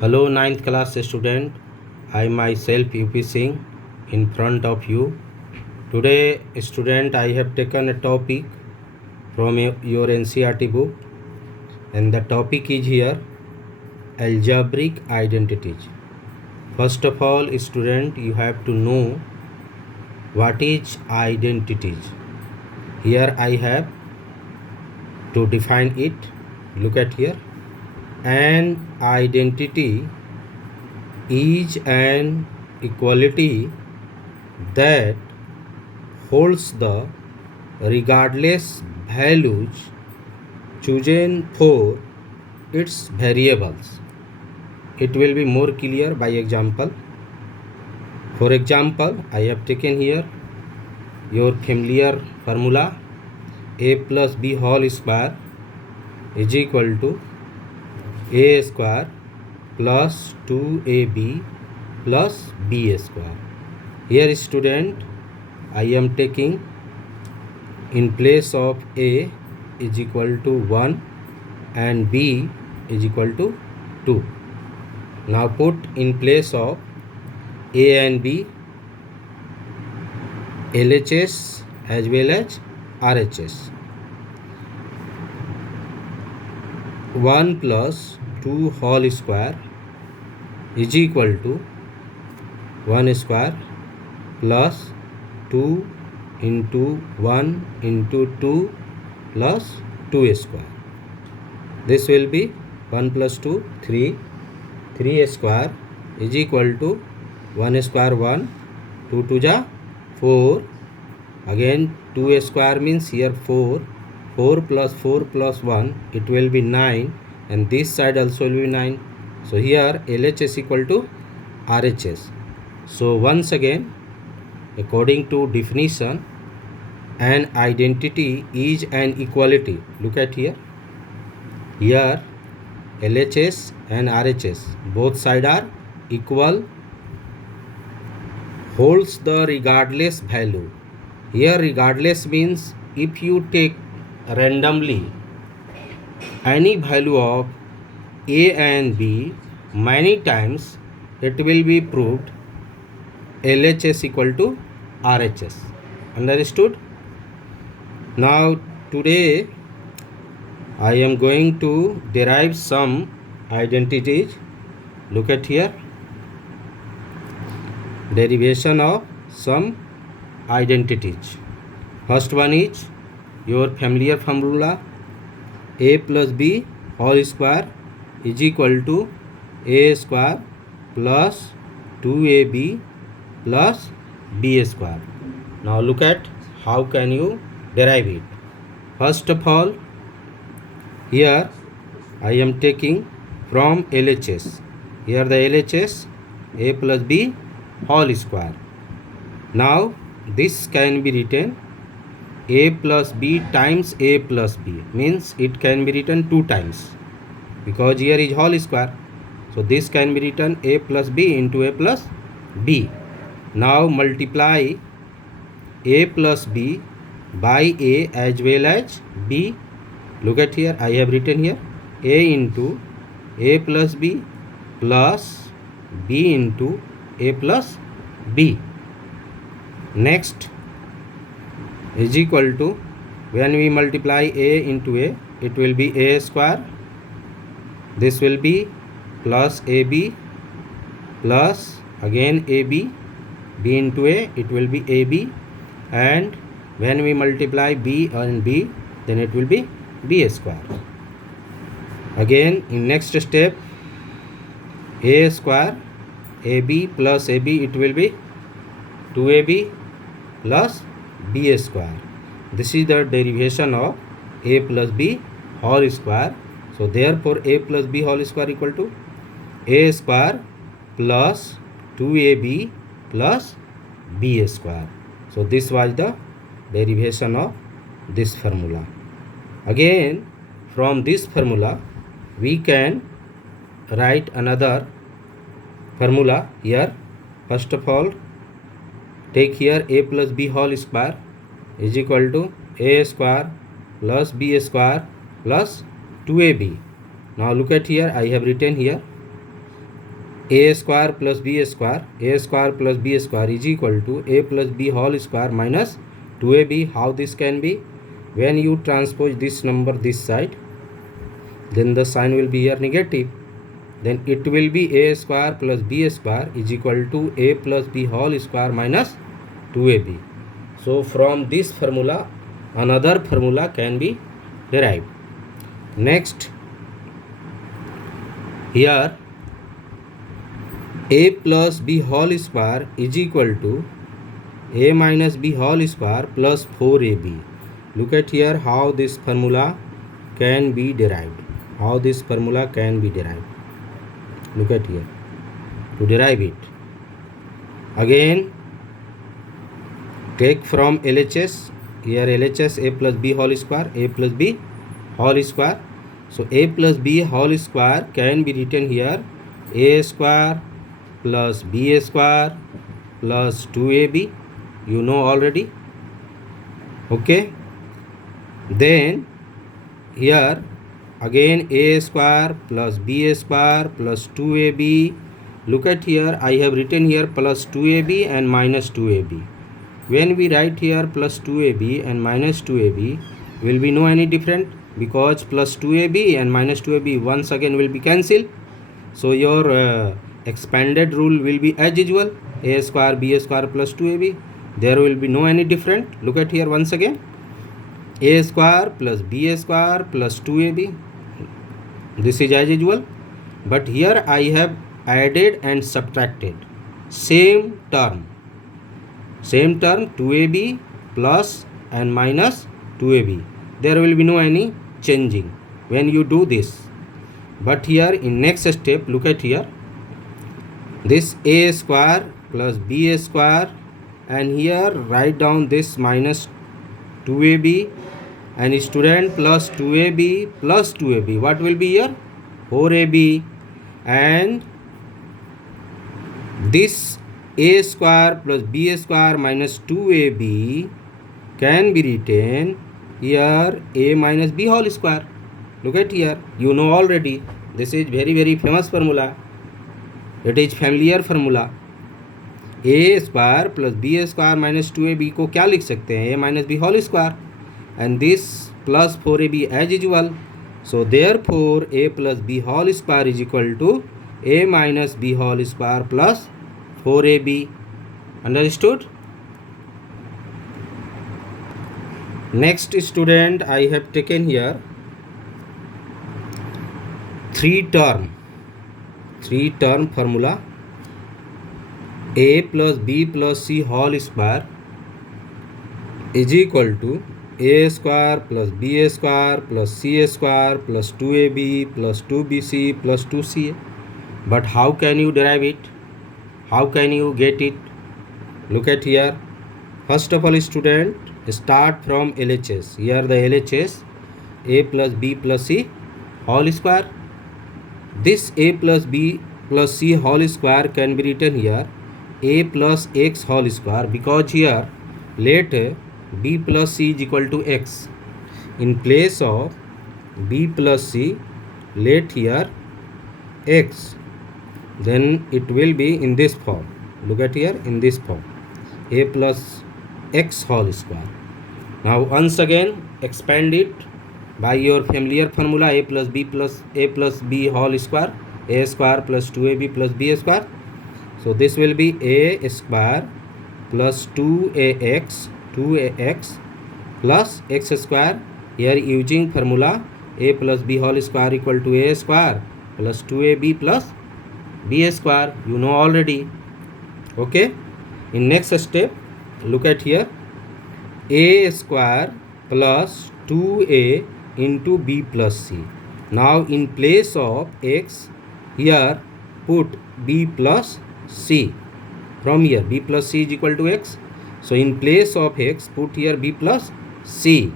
Hello, ninth class student. I myself UP Singh in front of you. Today, student, I have taken a topic from your NCERT book, and the topic is here algebraic identities. First of all, student, you have to know what is identities. Here I have to define it. Look at here. An identity is an equality that holds the regardless values chosen for its variables. It will be more clear by example. For example, I have taken here your familiar formula a plus b whole square is equal to a square plus 2ab plus b square. Here student, I am taking in place of a is equal to 1 and b is equal to 2. Now put in place of a and b LHS as well as RHS. 1 plus 2 whole square is equal to 1 square plus 2 into 1 into 2 plus 2 square. This will be 1 plus 2, 3. 3 square is equal to 1 square 1, 2 to ja 4. Again 2 square means here 4. 4 plus 1, it will be 9, and this side also will be 9. So here LHS equal to RHS. So once again, according to definition, an identity is an equality. Look at here. Here LHS and RHS both sides are equal, holds the regardless value. Here regardless means if you take randomly any value of a and b many times, it will be proved LHS equal to RHS. Understood? Now today I am going to derive some identities. Look at here. Derivation of some identities. First one is your familiar formula a plus b whole square is equal to a square plus 2ab plus b square. Now look at how can you derive it. First of all, here I am taking from LHS. Here the LHS a plus b whole square. Now this can be written a plus b times a plus b, means it can be written 2 times because here is whole square. So this can be written a plus b into a plus b. Now multiply a plus b by a as well as b. Look at here, I have written here a into a plus b plus b into a plus b. Next is equal to, when we multiply a into a, it will be a square. This will be plus ab plus again ab, b into a, it will be ab, and when we multiply b and b, then it will be b square. Again in next step, a square ab plus ab, it will be 2ab plus b square. This is the derivation of a plus b whole square. So therefore a plus b whole square equal to a square plus 2ab plus b square. So this was the derivation of this formula. Again from this formula we can write another formula here. First of all, take here a plus b whole square is equal to a square plus b square plus 2ab. Now look at here, I have written here a square plus b square, a square plus b square is equal to a plus b whole square minus 2ab. How this can be? When you transpose this number this side, then the sign will be here negative. Then it will be a square plus b square is equal to a plus b whole square minus 2ab. So from this formula, another formula can be derived. Next, here a plus b whole square is equal to a minus b whole square plus 4ab. Look at here how this formula can be derived. How this formula can be derived. Look at here. To derive it, again take from LHS. Here LHS a plus b whole square, a plus b whole square. So a plus b whole square can be written here a square plus b square plus 2ab. You know already. Okay. Then here again a square plus b square plus 2ab. Look at here, I have written here plus 2ab and minus 2ab. When we write here plus 2ab and minus 2ab, will we know any different? Because plus 2ab and minus 2ab once again will be cancelled. So your expanded rule will be as usual, a square b square plus 2ab. There will be no any different. Look at here once again, a square plus b square plus 2ab. This is as usual, but here I have added and subtracted same term 2ab plus and minus 2ab. There will be no any changing when you do this. But here in next step, look at here, this a square plus b square, and here write down this minus 2ab, and student plus 2ab plus 2ab. What will be here? 4ab. And this a square plus b square minus 2ab can be written here a minus b whole square. Look at here, you know already, this is very famous formula. It is familiar formula. a square plus b square minus 2ab को क्या लिख सकते हैं? a minus b whole square, and this plus 4ab as usual. So therefore a plus b whole square is equal to a minus b whole square plus 4ab. Understood? Next student, I have taken here three term formula. A plus b plus c whole square is equal to a square plus b square plus c square plus 2ab plus 2bc plus 2ca. But how can you derive it? How can you get it? Look at here. First of all, student, start from LHS. Here the LHS, a plus b plus c whole square. This a plus b plus c whole square can be written here a plus x whole square, because here let b plus c is equal to x. In place of b plus c, let here x. Then it will be in this form. Look at here, in this form, a plus x whole square. Now once again expand it by your familiar formula, a plus b whole square, a square plus 2ab plus b square. So this will be a square plus 2ax plus x square. Here using formula a plus b whole square equal to a square plus 2ab plus b square. You know already. Okay. In next step, look at here, a square plus 2a into b plus c. Now in place of x, here put b plus c. From here b plus c is equal to x. So in place of x, put here b plus c,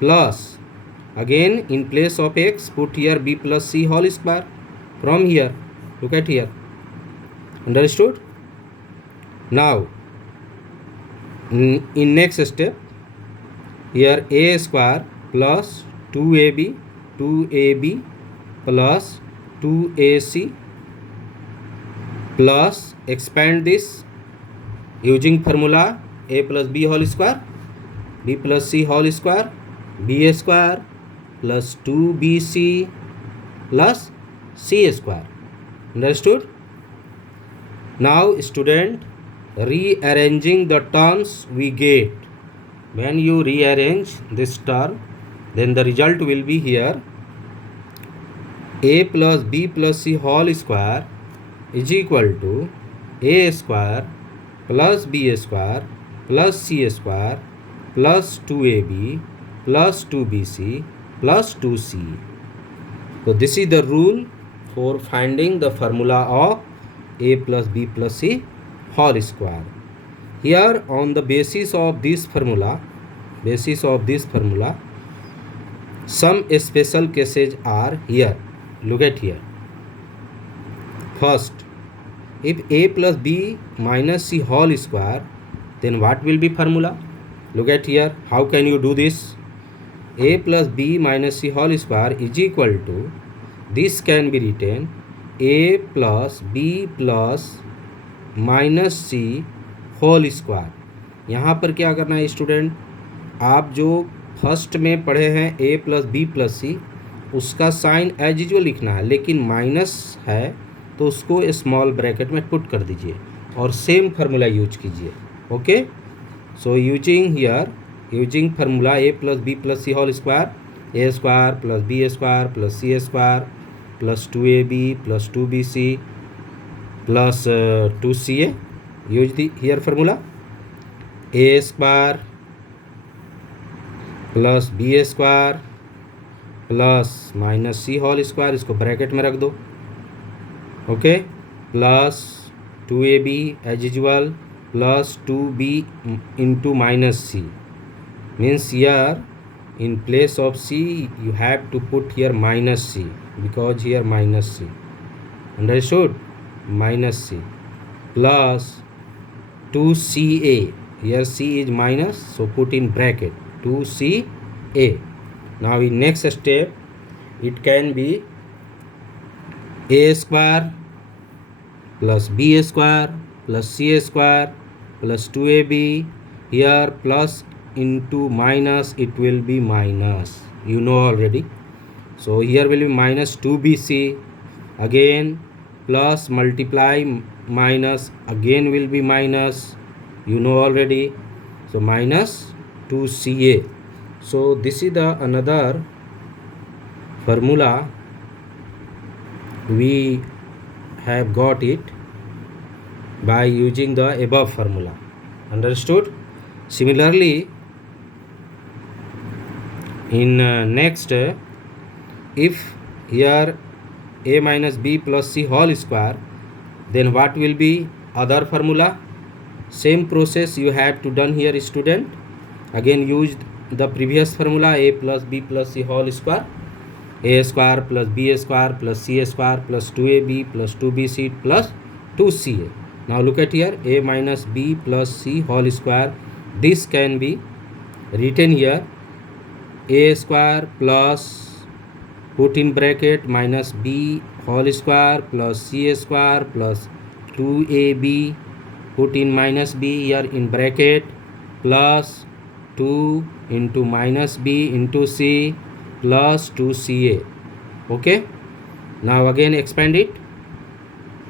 plus again in place of x, put here b plus c whole square. From here, look at here. Understood? Now in next step, here a square plus 2ab plus 2ac plus expand this using formula a plus b whole square, b plus c whole square, b square plus 2bc plus c square. Understood? Now student, rearranging the terms we get, when you rearrange this term, then the result will be here a plus b plus c whole square is equal to a square plus b square plus c square plus 2ab plus 2bc plus 2c. So this is the rule for finding the formula of a plus b plus c whole square. Here on the basis of this formula, some special cases are here. Look at here. First, if a plus b minus c whole square, then what will be formula? Look at here. How can you do this? A plus b minus c whole square is equal to, this can be written a plus b plus minus C whole square. यहाँ पर क्या करना है student, आप जो first में पढ़े हैं ए प्लस बी प्लस सी, उसका साइन एज यूजुअल लिखना है, लेकिन माइनस है तो उसको स्मॉल ब्रैकेट में पुट कर दीजिए और सेम फार्मूला यूज कीजिए. Okay, so using formula A plus B plus C whole square, A square plus B square plus C square plus 2ab plus 2bc plus 2ca. use the here formula a square plus b square plus minus C whole square, इसको bracket में रख दो. Okay, plus 2ab as usual plus 2b into minus C. Means here in place of c you have to put here minus c, because here minus c. Understood? Minus c plus 2ca. Here c is minus, so put in bracket 2ca. Now in next step it can be a square plus b square plus c square plus 2ab. Here plus into minus, it will be minus, you know already. So here will be minus 2bc, again plus multiply minus, again will be minus, you know already. So minus 2ca. So this is the another formula we have got it by using the above formula. Understood? Similarly, in next, if here a minus b plus c whole square, then what will be other formula? Same process you have to done here student. Again use the previous formula a plus b plus c whole square, a square plus b square plus c square plus 2ab plus 2bc plus 2ca. Now look at here, a minus b plus c whole square, this can be written here a square plus put in bracket minus b whole square plus c square plus 2ab put in minus b here in bracket plus 2 into minus b into c plus 2ca. Okay, now again expand it,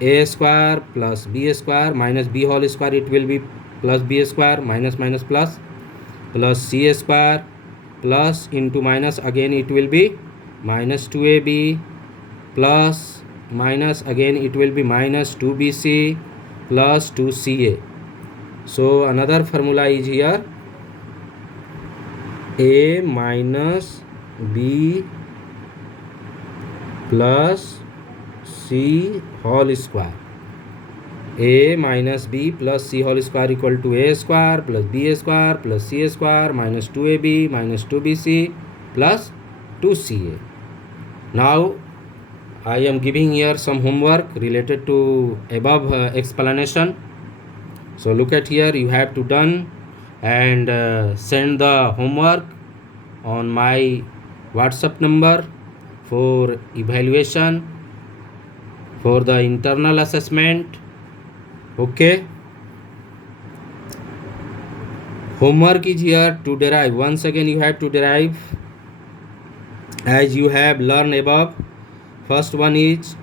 a square plus b square minus b whole square, it will be plus b square minus minus plus c square plus into minus, again it will be minus 2ab plus minus, again it will be minus 2bc plus 2ca. So another formula is here a minus b plus c whole square, a minus b plus c whole square equal to a square plus b square plus c square minus 2ab minus 2bc plus 2ca. Now I am giving here some homework related to above explanation. So look at here, you have to done and send the homework on my WhatsApp number for evaluation for the internal assessment Okay. Homework is here to derive. Once again you have to derive as you have learned above. First one is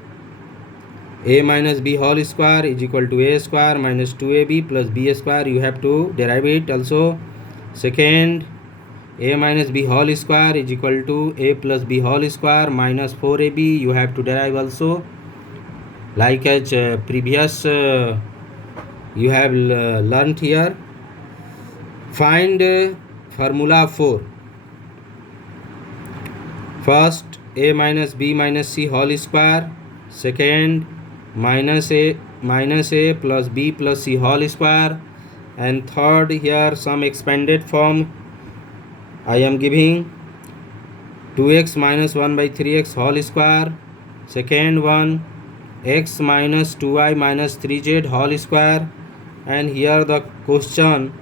a minus b whole square is equal to a square minus 2ab plus b square. You have to derive it also. Second, a minus b whole square is equal to a plus b whole square minus 4ab. You have to derive also. Like as previous you have learned here. Find formula for first a minus b minus c whole square. Second, minus a plus b plus c whole square. And third, here some expanded form I am giving 2x minus 1 by 3x whole square. Second one, x minus 2y minus 3z whole square. And here the question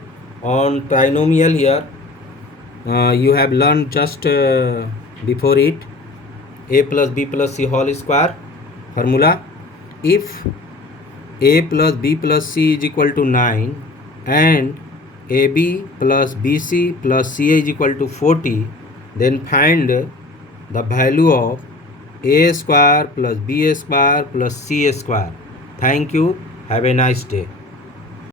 on trinomial here you have learned just before it, a plus b plus c whole square formula. If a plus b plus c is equal to 9 and ab plus bc plus ca is equal to 40, then find the value of a square plus b square plus c square. Thank you. Have a nice day.